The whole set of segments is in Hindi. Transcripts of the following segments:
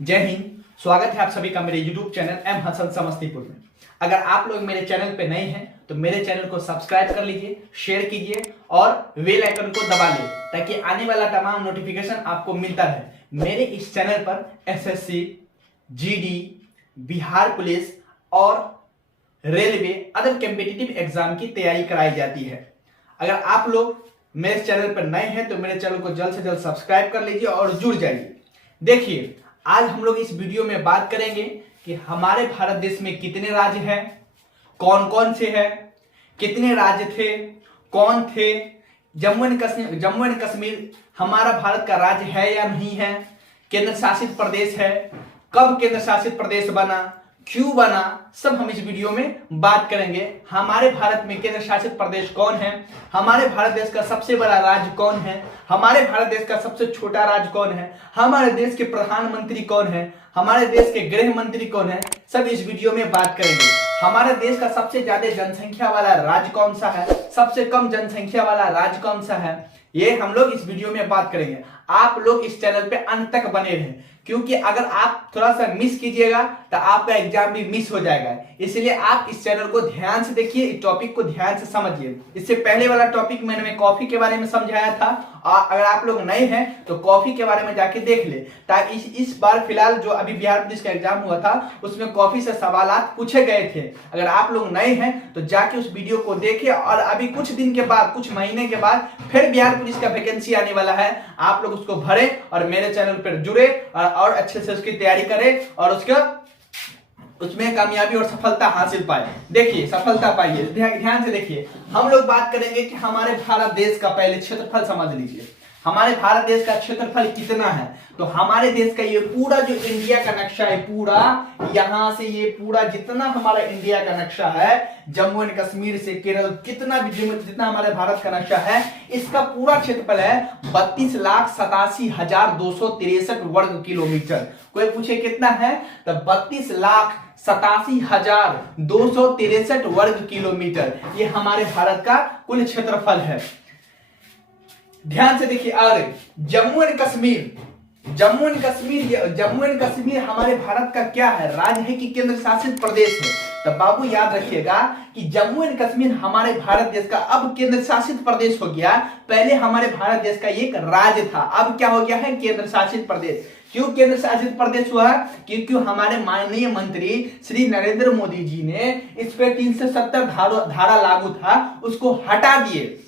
जय हिंद। स्वागत है आप सभी का मेरे YouTube channel M Hasan Samastipur में। अगर आप लोग मेरे चैनल पे नए हैं तो मेरे चैनल को सब्सक्राइब कर लीजिए, शेयर कीजिए और बेल आइकन को दबा लें ताकि आने वाला तमाम नोटिफिकेशन आपको मिलता रहे। मेरे इस चैनल पर एसएससी, जीडी, बिहार पुलिस और रेलवे अदर कॉम्पिटिटिव एग्जाम की तैयारी कराई जाती है। अगर आप लोग मेरे चैनल पर नए हैं तो मेरे चैनल को जल्द से जल्द सब्सक्राइब कर लीजिए और जुड़ जाइए। देखिए, आज हम लोग इस वीडियो में बात करेंगे कि हमारे भारत देश में कितने राज्य हैं, कौन कौन से हैं, कितने राज्य थे, कौन थे, जम्मू एंड कश्मीर हमारा भारत का राज्य है या नहीं है, केंद्र शासित प्रदेश है, कब केंद्र शासित प्रदेश बना, क्यों बना, सब हम इस वीडियो में बात करेंगे। हमारे भारत में केंद्र शासित प्रदेश कौन है, हमारे भारत देश का सबसे बड़ा राज्य कौन है, हमारे भारत देश का सबसे छोटा राज्य कौन है, हमारे देश के प्रधानमंत्री कौन है, हमारे देश के गृह मंत्री कौन है, सब इस वीडियो में बात करेंगे। हमारे देश का सबसे ज्यादा जनसंख्या वाला राज्य कौन सा है, सबसे कम जनसंख्या वाला राज्य कौन सा है, ये हम लोग इस वीडियो में बात करेंगे। आप लोग इस चैनल पे अंत तक बने रहें क्योंकि अगर आप थोड़ा सा मिस कीजिएगा तो आपका एग्जाम भी मिस हो जाएगा। इसलिए आप इस चैनल को ध्यान से देखिए, इस टॉपिक को ध्यान से समझिए। इससे पहले वाला टॉपिक मैंने कॉफी के बारे में समझाया था और अगर आप लोग नए हैं तो कॉफी के बारे में जाके देख ले, ताकि इस बार फिलहाल जो अभी बिहार पुलिस का एग्जाम हुआ था उसमें कॉफी से सवालात पूछे गए थे। अगर आप लोग नए हैं तो जाके उस वीडियो को देखें और अभी कुछ दिन के बाद, कुछ महीने के बाद फिर बिहार पुलिस का वैकेंसी आने वाला है। आप लोग उसको भरे और मेरे चैनल पर जुड़े और अच्छे से उसकी तैयारी करें और उसमें कामयाबी और सफलता हासिल पाए। देखिए, सफलता पाइए, ध्यान से देखिए। हम लोग बात करेंगे कि हमारे भारत देश का पहले क्षेत्रफल समझ लीजिए। हमारे भारत देश का क्षेत्रफल कितना है, तो हमारे देश का ये पूरा जो इंडिया का नक्शा है, पूरा यहां से ये पूरा जितना हमारा इंडिया का नक्शा है, जम्मू एंड कश्मीर से केरल, कितना भी जितना हमारे भारत का नक्शा है, इसका पूरा क्षेत्रफल है 32,87,263 वर्ग किलोमीटर। कोई पूछे कितना है तो 32,87,263 वर्ग किलोमीटर ये हमारे भारत का कुल क्षेत्रफल है। ध्यान से देखिए। और जम्मू एंड कश्मीर हमारे भारत का क्या है, राज्य है कि केंद्र शासित प्रदेश है? तो बाबू याद रखिएगा कि जम्मू एंड कश्मीर हमारे भारत देश का अब केंद्र शासित प्रदेश हो गया। पहले हमारे भारत देश का एक राज्य था, अब क्या हो गया है, केंद्र शासित प्रदेश। क्यों केंद्र शासित प्रदेश हुआ? क्योंकि हमारे माननीय मंत्री श्री नरेंद्र मोदी जी ने इस पे 370 धारा लागू था, उसको हटा दिए।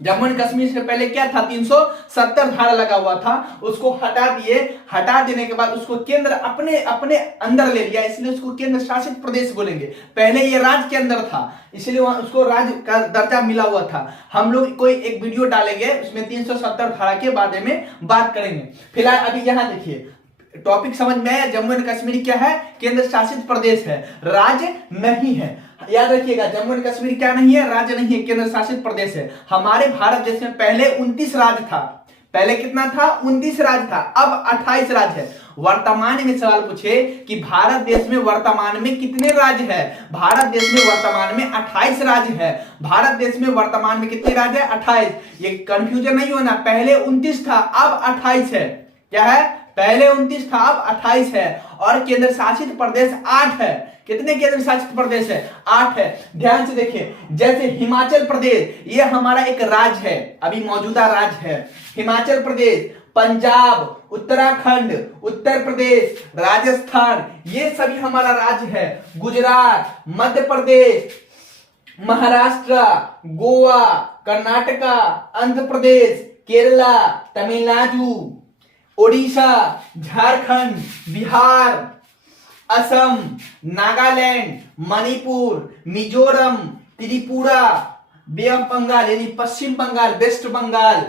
जम्मू एंड कश्मीर से पहले क्या था, 370 धारा लगा हुआ था, उसको हटा दिए। हटा देने के बाद उसको केंद्र अपने अंदर ले लिया, इसलिए उसको केंद्र शासित प्रदेश बोलेंगे। पहले ये राज्य के अंदर था, इसलिए उसको राज्य का दर्जा मिला हुआ था। हम लोग कोई एक वीडियो डालेंगे, उसमें 370 धारा के बारे में बात करेंगे। फिलहाल अभी यहां देखिए, टॉपिक समझ में आया। जम्मू एंड कश्मीर क्या है, केंद्र शासित प्रदेश है, राज्य नहीं है। याद रखिएगा, जम्मू एंड कश्मीर क्या नहीं है, राज्य नहीं है, केंद्र शासित प्रदेश है। हमारे भारत देश में पहले 29 राज्य था। पहले कितना था, 29 राज्य था, अब 28 राज्य है। वर्तमान में सवाल पूछे कि भारत देश में वर्तमान में कितने राज्य है, भारत देश में वर्तमान में 28 राज्य है। भारत देश में वर्तमान में कितने राज्य है, 28। ये कंफ्यूजन नहीं होना, पहले 29 था अब 28 है। क्या है, पहले 29 था अब 28 है। और केंद्र शासित प्रदेश 8 है। कितने केंद्र शासित प्रदेश है, 8 है। ध्यान से देखिए, जैसे हिमाचल प्रदेश ये हमारा एक राज्य है, अभी मौजूदा राज्य है। हिमाचल प्रदेश, पंजाब, उत्तराखंड, उत्तर प्रदेश, राजस्थान, ये सभी हमारा राज्य है। गुजरात, मध्य प्रदेश, महाराष्ट्र, गोवा, कर्नाटका, आंध्र प्रदेश, केरला, तमिलनाडु, ओडिशा, झारखंड, बिहार, असम, नागालैंड, मणिपुर, मिजोरम, त्रिपुरा, बे ऑफ बंगाल यानी पश्चिम बंगाल, वेस्ट बंगाल,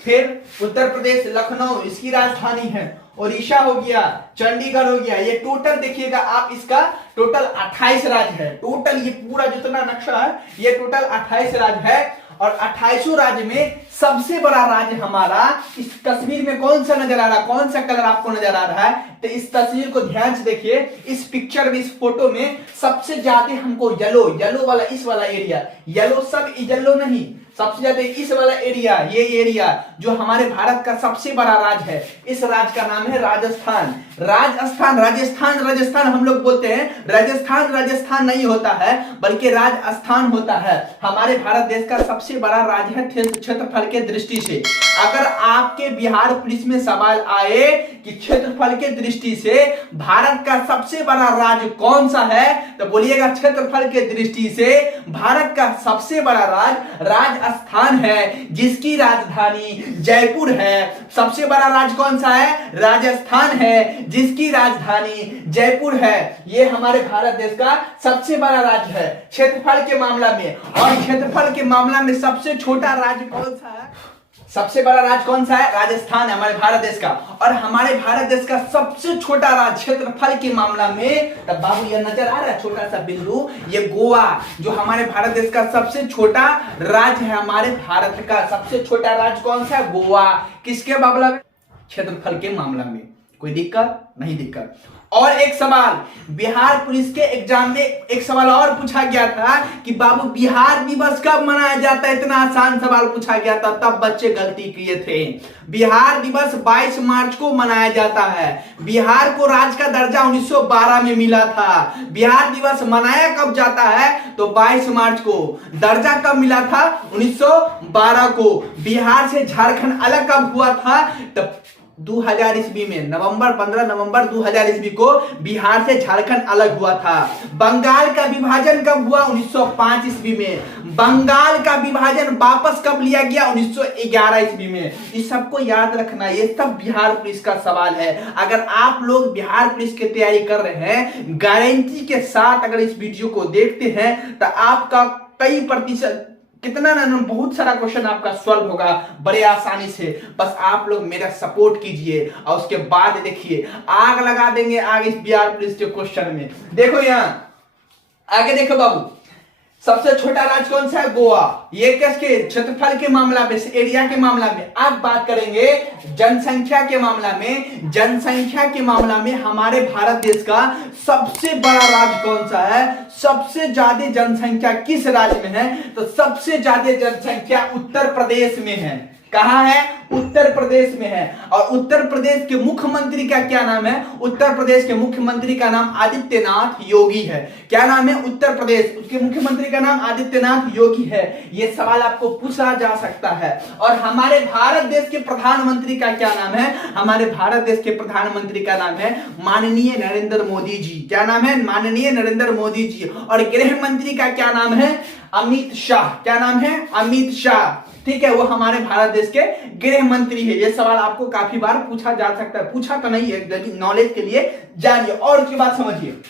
फिर उत्तर प्रदेश, लखनऊ इसकी राजधानी है, ओडिशा हो गया, चंडीगढ़ हो गया। ये टोटल देखिएगा आप, इसका टोटल 28 राज्य है। टोटल ये पूरा जितना नक्शा है ये टोटल 28 राज्य है। और 28 राज्य में सबसे बड़ा राज्य हमारा इस तस्वीर में कौन सा नजर आ रहा है, कौन सा कलर आपको नजर आ रहा है, तो इस तस्वीर को ध्यान से देखिए। इस पिक्चर में, इस फोटो में सबसे ज्यादा हमको येलो वाला, इस वाला एरिया, येलो सब येलो नहीं, सबसे ज्यादा इस वाला एरिया, ये एरिया जो हमारे भारत का सबसे बड़ा राज्य है, इस राज्य का नाम है राजस्थान। राजस्थान, राजस्थान, राजस्थान हम लोग बोलते हैं, राजस्थान राजस्थान नहीं होता है बल्कि राजस्थान होता है। हमारे भारत देश का सबसे बड़ा राज्य है क्षेत्रफल के दृष्टि से। अगर आपके बिहार पुलिस में सवाल आए कि क्षेत्रफल के दृष्टि से भारत का सबसे बड़ा राज्य कौन सा है, तो बोलिएगा क्षेत्रफल के दृष्टि से भारत का सबसे बड़ा राज्य राजस्थान है, जिसकी राजधानी जयपुर है। सबसे बड़ा राज्य कौन सा है? राजस्थान है, जिसकी राजधानी जयपुर है। ये हमारे भारत देश का सबसे बड़ा राज्य है क्षेत्रफल के मामला में। और क्षेत्रफल के मामला में सबसे छोटा राज्य कौन सा है? सबसे बड़ा राज्य कौन सा है? राजस्थान है हमारे भारत देश का। और हमारे भारत देश का सबसे छोटा राज्य क्षेत्रफल के मामला में, तब बाबू ये नजर आ रहा है छोटा सा बिंदु, ये गोवा, जो हमारे भारत देश का सबसे छोटा राज्य है। हमारे भारत का सबसे छोटा राज्य कौन सा है? गोवा। किसके मामला में? क्षेत्रफल के मामला में। कोई दिक्कत? नहीं दिक्कत। और एक सवाल बिहार पुलिस के एग्जाम में एक सवाल और पूछा गया था कि बाबू बिहार दिवस कब मनाया जाता है? इतना आसान सवाल पूछा गया था, तब बच्चे गलती किए थे। बिहार दिवस 22 मार्च को मनाया जाता है। बिहार को राज्य का दर्जा 1912 में मिला था। बिहार दिवस मनाया कब जाता है? तो 22 मार्च को। दर्जा कब मिला था? 1912 को। बिहार से झारखंड अलग कब हुआ था? तब 2000 ईस्वी में, 15 नवंबर 2000 ईस्वी को बिहार से झारखंड अलग हुआ था। बंगाल का विभाजन कब हुआ? 1905 ईस्वी में। बंगाल का विभाजन वापस कब लिया गया? 1911 ईस्वी में। इस सबको याद रखना, ये सब बिहार पुलिस का सवाल है। अगर आप लोग बिहार पुलिस की तैयारी कर रहे हैं, गारंटी के साथ अगर इस वीडियो को देखते हैं तो आपका कई प्रतिशत, कितना ना बहुत सारा क्वेश्चन आपका सॉल्व होगा बड़े आसानी से। बस आप लोग मेरा सपोर्ट कीजिए और उसके बाद देखिए आग लगा देंगे आगे इस बिहार पुलिस के क्वेश्चन में। देखो यहां आगे देखो बाबू, सबसे छोटा राज्य कौन सा है? गोवा। ये किसके? क्षेत्रफल के मामला में, एरिया के मामला में। अब बात करेंगे जनसंख्या के मामला में। जनसंख्या के मामला में हमारे भारत देश का सबसे बड़ा राज्य कौन सा है? सबसे ज्यादा जनसंख्या किस राज्य में है? तो सबसे ज्यादा जनसंख्या उत्तर प्रदेश में है। कहां है? उत्तर प्रदेश में है। और उत्तर प्रदेश के मुख्यमंत्री का क्या नाम है? उत्तर प्रदेश के मुख्यमंत्री का नाम आदित्यनाथ योगी है। क्या नाम है? उत्तर प्रदेश, उसके मुख्यमंत्री का नाम आदित्यनाथ योगी है। यह सवाल आपको पूछा जा सकता है। और हमारे भारत देश के प्रधानमंत्री का क्या नाम है? हमारे भारत देश के प्रधानमंत्री का नाम है माननीय नरेंद्र मोदी जी। क्या नाम है? माननीय नरेंद्र मोदी जी। और गृह मंत्री का क्या नाम है? अमित शाह। क्या नाम है? अमित शाह। ठीक है, वो हमारे भारत देश के गृह मंत्री है। ये सवाल आपको काफी बार पूछा जा सकता है, पूछा तो नहीं है, लेकिन नॉलेज के लिए जानिए। और उसके बाद समझिए,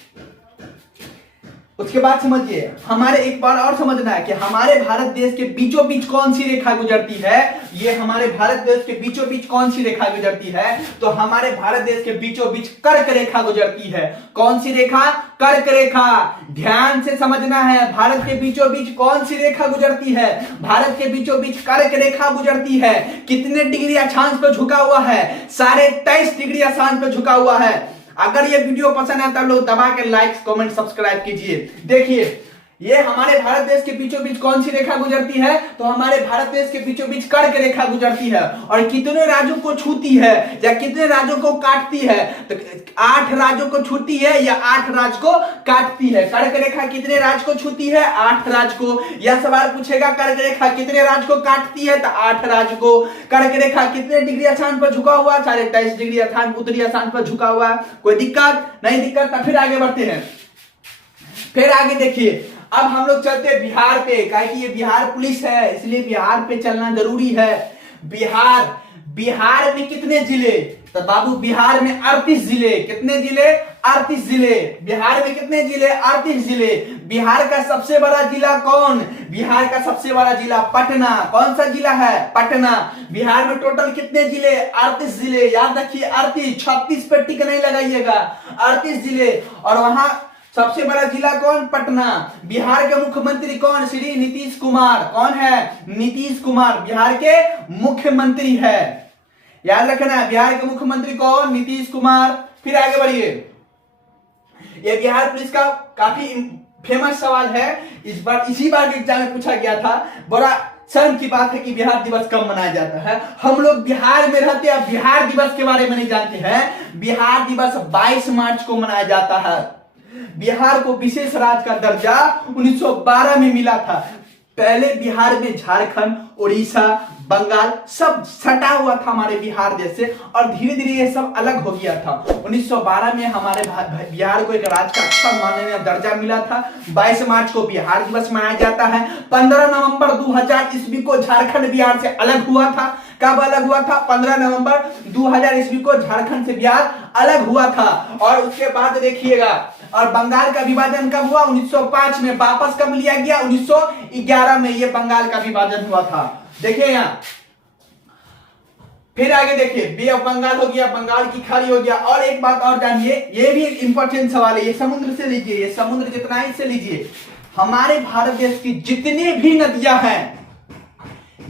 उसके बाद समझिए, हमारे एक बार और समझना है कि हमारे भारत देश के बीचों बीच कौन सी रेखा गुजरती है। ये हमारे भारत देश के बीचों बीच कौन सी रेखा गुजरती है? तो हमारे भारत देश के बीचों बीच कर्क रेखा गुजरती है। कौन सी रेखा? कर्क रेखा। ध्यान से समझना है, भारत के बीचों बीच कौन सी रेखा गुजरती है? भारत के बीचों बीच कर्क रेखा गुजरती है। कितने डिग्री अक्षांश पर झुका हुआ है? 23.5 डिग्री अक्षांश पर झुका हुआ है। अगर ये वीडियो पसंद है तो लोग दबा के लाइक कमेंट सब्सक्राइब कीजिए। देखिए ये हमारे भारत देश के बीचों बीच कौन सी रेखा गुजरती है? तो हमारे भारत देश के बीचों बीच कर्क रेखा गुजरती है। और कितने राज्यों को छूती है या कितने राज्यों को काटती है? तो 8 राज्यों को छूती है या 8 राज्य को काटती है। कर्क रेखा कितने राज्य को छूती है? 8 राज्य को। यह सवाल पूछेगा कर्क रेखा कितने राज्य को काटती है? तो 8 राज्य को। कर्क रेखा कितने डिग्री अक्षांश पर झुका हुआ? 23.5 डिग्री अक्षांश, उत्तरी अक्षांश पर झुका हुआ। कोई दिक्कत? नहीं दिक्कत। तो फिर आगे बढ़ते हैं। फिर आगे देखिए, अब हम लोग चलते हैं बिहार पे, काहे कि ये बिहार पुलिस है इसलिए बिहार पे चलना जरूरी है। बिहार में कितने जिले? तो बाबू बिहार में 38 जिले। कितने जिले? 38 जिले। बिहार में कितने जिले? 38 जिले। बिहार का सबसे बड़ा जिला कौन? बिहार का सबसे बड़ा जिला पटना। कौन सा जिला है? पटना। बिहार में टोटल कितने जिले? 38 जिले। याद रखिए 38, 36 पे टिक नहीं लगाइएगा। 38 जिले। और वहां सबसे बड़ा जिला कौन? पटना। बिहार के मुख्यमंत्री कौन? श्री नीतीश कुमार। कौन है? नीतीश कुमार बिहार के मुख्यमंत्री है। याद रखना है, बिहार के मुख्यमंत्री कौन? नीतीश कुमार। फिर आगे बढ़िए, यह बिहार पुलिस का काफी फेमस सवाल है। इसी बार के एग्जाम में पूछा गया था। बड़ा शर्म की बात है कि बिहार दिवस कब मनाया जाता है। हम लोग बिहार में रहते हैं, बिहार दिवस के बारे में नहीं जानते हैं। बिहार दिवस 22 मार्च को मनाया जाता है। बिहार को विशेष राज्य का दर्जा 1912 में मिला था। पहले बिहार में झारखंड, उड़ीसा, बंगाल सब सटा हुआ था हमारे बिहार देश से, और धीरे धीरे ये सब अलग हो गया था। 1912 में हमारे बिहार को एक राज्य का अच्छा माननीय दर्जा मिला था। 22 मार्च को बिहार दिवस मनाया जाता है। 15 नवंबर 2000 ईस्वी को झारखंड बिहार से अलग हुआ था। कब अलग हुआ था? 15 नवंबर 2000 ईस्वी को झारखंड से बिहार अलग हुआ था। और उसके बाद देखिएगा, और बंगाल का विभाजन कब हुआ? 1905 में। वापस कब लिया गया? 1911 में ये बंगाल का विभाजन हुआ था। देखिए यहां, फिर आगे देखिए, बे ऑफ बंगाल हो गया, बंगाल की खाड़ी हो गया। और एक बात और जानिए, ये भी एक इंपॉर्टेंट सवाल है, ये समुद्र से लीजिए, ये समुद्र जितना है इससे लीजिए। हमारे भारत देश की जितने भी नदियां हैं,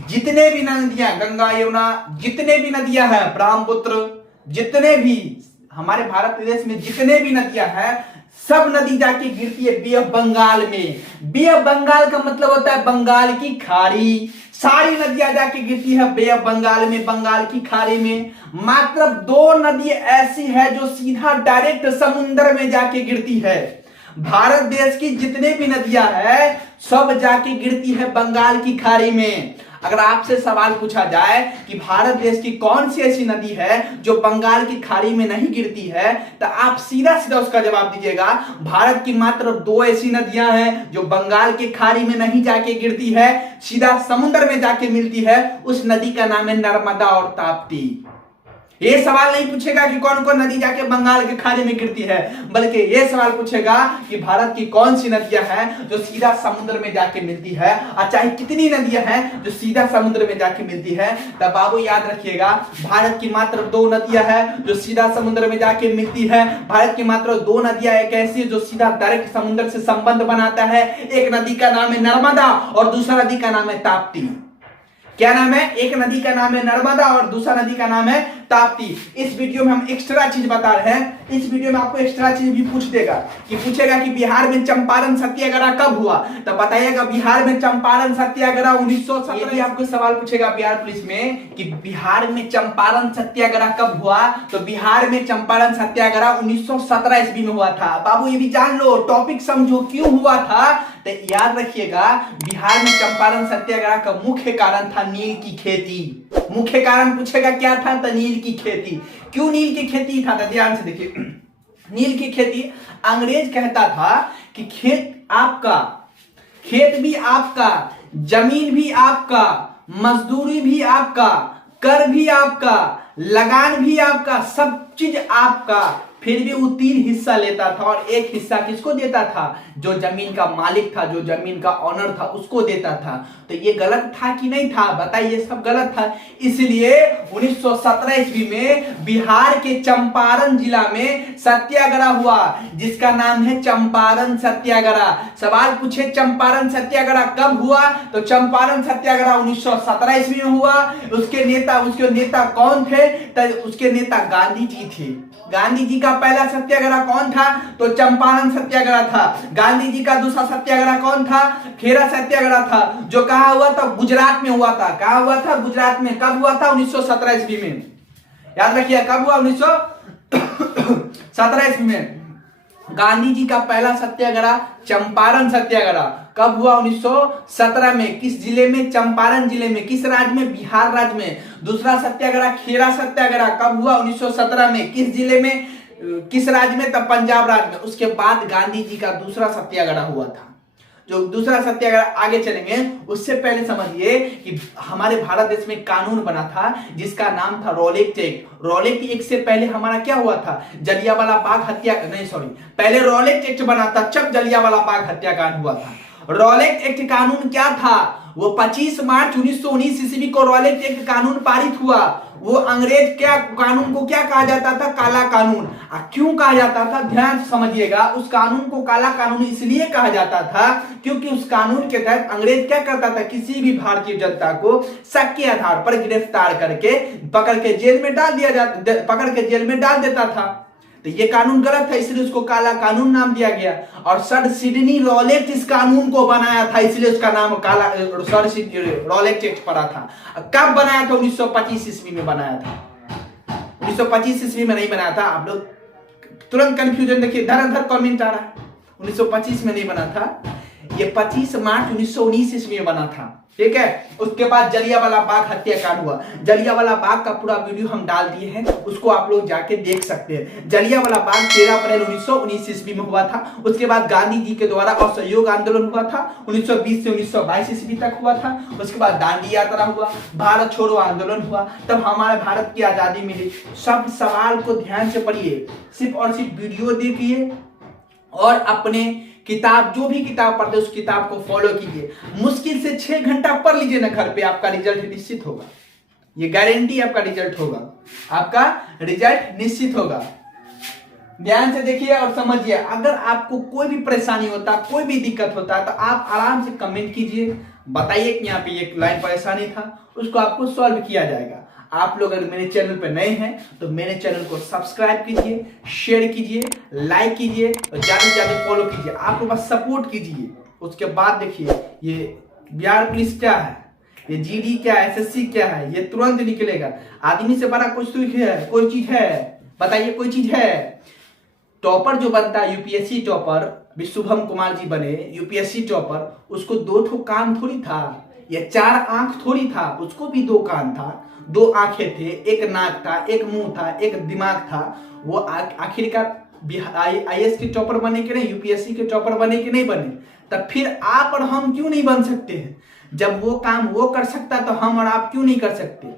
जितने भी नदियां, गंगा, यमुना, जितने भी नदियां हैं, ब्रह्मपुत्र, जितने भी हमारे भारत देश में जितने भी नदियां हैं, सब नदी जाके गिरती है बे ऑफ बंगाल में। बे ऑफ बंगाल का मतलब होता है बंगाल की खाड़ी। सारी नदियां जाके गिरती है बे ऑफ बंगाल में, बंगाल की खाड़ी में। मात्र 2 नदी ऐसी है जो सीधा डायरेक्ट समुद्र में जाके गिरती है। भारत देश की जितने भी नदियां हैं सब जाके गिरती है बंगाल की खाड़ी में। अगर आपसे सवाल पूछा जाए कि भारत देश की कौन सी ऐसी नदी है जो बंगाल की खाड़ी में नहीं गिरती है, तो आप सीधा सीधा उसका जवाब दीजिएगा, भारत की मात्र 2 ऐसी नदियां हैं जो बंगाल की खाड़ी में नहीं जाके गिरती है, सीधा समुद्र में जाके मिलती है। उस नदी का नाम है नर्मदा और ताप्ती। ये सवाल नहीं पूछेगा कि कौन कौन नदी जाके बंगाल के खाड़ी में गिरती है, बल्कि ये सवाल पूछेगा कि भारत की कौन सी नदियां हैं जो सीधा समुद्र में जाके मिलती है। और चाहे कितनी नदियां हैं जो सीधा समुद्र में जाके मिलती है, तब बाबू याद रखिएगा, भारत की मात्र 2 नदियां हैं जो सीधा समुद्र में जाके मिलती है। भारत की मात्र 2 नदियां एक ऐसी जो सीधा डायरेक्ट समुद्र से संबंध बनाता है। एक नदी का नाम है नर्मदा और दूसरा नदी का नाम है ताप्ती। क्या नाम है? एक नदी का नाम है नर्मदा और दूसरा नदी का नाम है ताप्ती। इस वीडियो में हम एक्स्ट्रा चीज बता रहे हैं। इस वीडियो में आपको एक्स्ट्रा चीज भी पूछ देगा कि पूछेगा कि बिहार में चंपारण सत्याग्रह कब हुआ, तो बताइएगा बिहार में चंपारण सत्याग्रह 1917। आपको सवाल पूछेगा बिहार पुलिस में कि बिहार में चंपारण सत्याग्रह कब हुआ, तो बिहार में चंपारण सत्याग्रह 1917 ईस्वी में हुआ था। बाबू ये भी जान लो, टॉपिक समझो क्यों हुआ था, तो याद रखिएगा, बिहार में चंपारण सत्याग्रह का मुख्य कारण था नील की खेती। मुख्य कारण पूछेगा क्या था, तो नील की खेती। क्यों नील की खेती था, तो ध्यान से देखिए, नील की खेती, अंग्रेज कहता था कि खेत आपका, खेत भी आपका, जमीन भी आपका, मजदूरी भी आपका, कर भी आपका, लगान भी आपका, सब चीज आपका, फिर भी वो 3 हिस्सा लेता था और 1 हिस्सा किसको देता था? जो जमीन का मालिक था, जो जमीन का ऑनर था, उसको देता था। तो ये गलत था कि नहीं था? बताइए, सब गलत था। इसलिए 1917 ईस्वी में बिहार के चंपारण जिला में सत्याग्रह हुआ, जिसका नाम है चंपारण सत्याग्रह। सवाल पूछे चंपारण सत्याग्रह कब हुआ, तो चंपारण सत्याग्रह 1917 ईस्वी में हुआ। उसके नेता कौन थे? तो उसके नेता गांधी जी थे। गांधी जी का पहला सत्याग्रह कौन था, तो चंपारण सत्याग्रह था। गांधी जी का दूसरा सत्याग्रह कौन था? खेरा सत्याग्रह था, जो कहां हुआ था? गुजरात में हुआ था। कहां हुआ था? गुजरात में। कब हुआ था? 1917 ईस्वी में। याद रखिए, कब हुआ? 1917 ईस्वी में। गांधी जी का पहला सत्याग्रह चंपारण सत्याग्रह कब हुआ? 1917 में। किस जिले में? चंपारण जिले में। किस राज्य में? बिहार राज्य में। दूसरा सत्याग्रह खेरा सत्याग्रह कब हुआ? 1917 में। किस जिले में? किस राज्य में? तब पंजाब राज्य में। उसके बाद गांधी जी का दूसरा सत्याग्रह हुआ था। जो दूसरा सत्याग्रह, आगे चलेंगे, उससे पहले समझिए कि हमारे भारत देश में कानून बना था जिसका नाम था रॉलेट एक्ट। रॉलेट एक्ट से पहले हमारा क्या हुआ था? जलियांवाला बाग हत्या, नहीं सॉरी, पहले रॉलेट एक्ट बना था, जब जलियांवाला बाग हत्याकांड हुआ था। रॉलेट एक्ट कानून क्या था? वो 25 मार्च 1919 ईस्वी को रॉलेट एक्ट कानून पारित हुआ। वो अंग्रेज क्या कानून को क्या कहा जाता था? काला कानून। क्यों कहा जाता था? ध्यान से समझिएगा, उस कानून को काला कानून इसलिए कहा जाता था क्योंकि उस कानून के तहत अंग्रेज क्या करता था? किसी भी भारतीय जनता को शक के आधार पर गिरफ्तार करके पकड़ के जेल में डाल देता था। तो ये कानून गलत था, इसलिए उसको काला कानून नाम दिया गया। और सर सिडनी रॉलेट इस कानून को बनाया था, इसलिए उसका नाम काला सर सिडनी रॉलेट एक्ट पड़ा था। कब बनाया था? 1925 ईस्वी में बनाया था। 1925 ईस्वी में नहीं बनाया था। आप लोग तुरंत कंफ्यूजन देखिए, धर कमेंट आ रहा है। 1925 में नहीं बना था, ये 25 मार्च 1919 ईस्वी में बना था। ठीक है, उसके बाद जलियांवाला बाग हत्याकांड हुआ। जलियांवाला बाग का पूरा वीडियो हम डाल दिए हैं, उसको आप लोग जाके देख सकते हैं। जलियांवाला बाग 13 अप्रैल 1919 ईस्वी में हुआ था। उसके बाद गांधी जी के द्वारा असहयोग आंदोलन हुआ था, 1920 से 1922 ईस्वी तक हुआ था। उसके बाद दांडी यात्रा हुआ, भारत छोड़ो आंदोलन हुआ, तब हमारे भारत की आजादी मिली। सब सवाल को ध्यान से पढ़िए, सिर्फ और सिर्फ वीडियो देखिए और अपने किताब, जो भी किताब पढ़ते उस किताब को फॉलो कीजिए। मुश्किल से 6 घंटा पढ़ लीजिए ना घर पे, आपका रिजल्ट निश्चित होगा। ये गारंटी आपका रिजल्ट होगा, आपका रिजल्ट निश्चित होगा। ध्यान से देखिए और समझिए। अगर आपको कोई भी परेशानी होता, कोई भी दिक्कत होता है, तो आप आराम से कमेंट कीजिए, बताइए कि यहाँ पे एक लाइन परेशानी था, उसको आपको सॉल्व किया जाएगा। आप लोग अगर मेरे चैनल पे नए हैं तो मेरे चैनल को सब्सक्राइब कीजिए, शेयर कीजिए, लाइक कीजिए और ज्यादा से ज्यादा फॉलो कीजिए। आप लोग बस सपोर्ट कीजिए। उसके बाद देखिए, ये बिहार पुलिस क्या है, ये जीडी क्या है, एसएससी क्या है, ये तुरंत निकलेगा। आदमी से बड़ा कुछ तो है, कोई चीज है? बताइए, कोई चीज है? टॉपर जो बनता है, यूपीएससी टॉपर, शुभम कुमार जी बने यूपीएससी टॉपर, उसको 2 ठो कान थोड़ी था, या 4 आंख थोड़ी था, उसको भी 2 कान था, 2 आंखें थे, एक नाक था, एक मुंह था, एक दिमाग था। वो आखिरकार आईएएस के टॉपर बने कि नहीं, यूपीएससी के टॉपर बने कि नहीं बने? तब फिर आप और हम क्यों नहीं बन सकते हैं? जब वो काम वो कर सकता तो हम और आप क्यों नहीं कर सकते?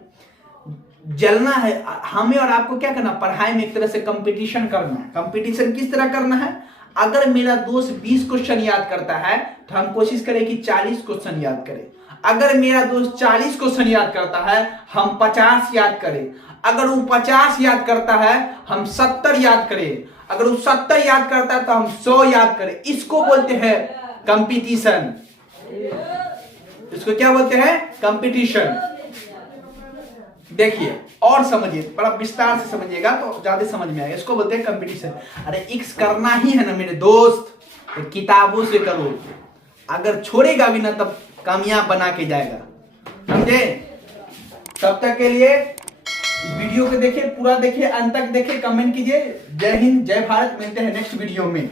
जलना है हमें और आपको। क्या करना? पढ़ाई में एक तरह से कंपटीशन करना है। कंपटीशन किस तरह करना है? अगर मेरा दोस्त 20 क्वेश्चन याद करता है तो हम कोशिश करें कि 40 क्वेश्चन याद करें। अगर मेरा दोस्त 40 क्वेश्चन याद करता है, हम 50 याद करें। अगर वो 50 याद करता है, हम 70 याद करें। अगर वो 70 याद करता है तो हम 100 याद करें। इसको बोलते हैं कंपटीशन। इसको क्या बोलते हैं? कंपटीशन। देखिए और समझिए, बड़ा विस्तार से समझिएगा तो ज्यादा समझ में आएगा। इसको बोलते हैं कंपटीशन। अरे एक्स करना ही है ना मेरे दोस्त, तो किताबों से करो। अगर छोड़ेगा भी ना तब कामयाब बना के जाएगा, समझे? तब तक के लिए इस वीडियो को देखिए, पूरा देखिए, अंत तक देखिए, कमेंट कीजिए। जय हिंद, जय भारत। मिलते हैं नेक्स्ट वीडियो में।